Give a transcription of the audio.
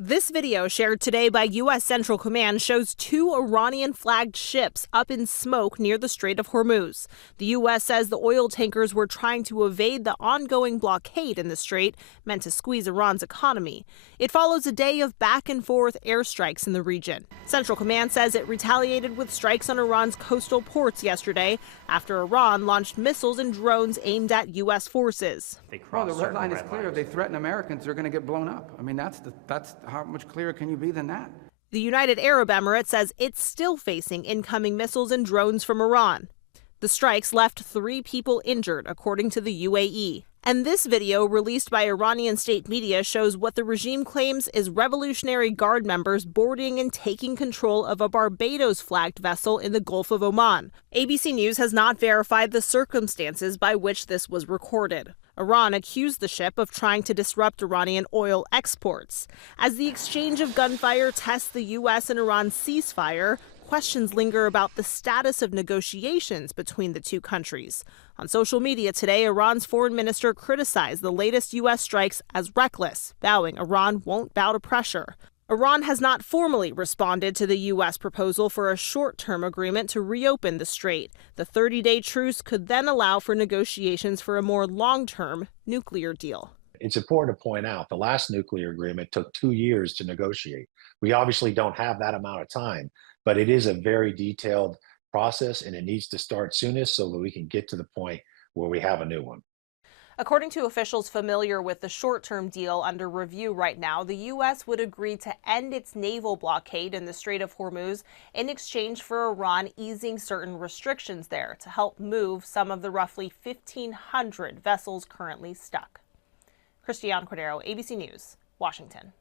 This video shared today by U.S. Central Command shows two Iranian-flagged ships up in smoke near the Strait of Hormuz. The U.S. says the oil tankers were trying to evade the ongoing blockade in the strait, meant to squeeze Iran's economy. It follows a day of back-and-forth airstrikes in the region. Central Command says it retaliated with strikes on Iran's coastal ports yesterday after Iran launched missiles and drones aimed at U.S. forces. Well, the red line is clear. If they threaten Americans, they're going to get blown up. I mean, that's how much clearer can you be than that? The United Arab Emirates says it's still facing incoming missiles and drones from Iran. The strikes left 3 people injured, according to the UAE. And this video, released by Iranian state media, shows what the regime claims is Revolutionary Guard members boarding and taking control of a Barbados-flagged vessel in the Gulf of Oman. ABC News has not verified the circumstances by which this was recorded. Iran accused the ship of trying to disrupt Iranian oil exports. As the exchange of gunfire tests the U.S. and Iran ceasefire, questions linger about the status of negotiations between the two countries. On social media today, Iran's foreign minister criticized the latest U.S. strikes as reckless, vowing Iran won't bow to pressure. Iran has not formally responded to the U.S. proposal for a short-term agreement to reopen the strait. The 30-day truce could then allow for negotiations for a more long-term nuclear deal. It's important to point out the last nuclear agreement took 2 years to negotiate. We obviously don't have that amount of time, but it is a very detailed process, and it needs to start soonest so that we can get to the point where we have a new one. According to officials familiar with the short-term deal under review right now, the U.S. would agree to end its naval blockade in the Strait of Hormuz in exchange for Iran easing certain restrictions there to help move some of the roughly 1,500 vessels currently stuck. Christiane Cordero, ABC News, Washington.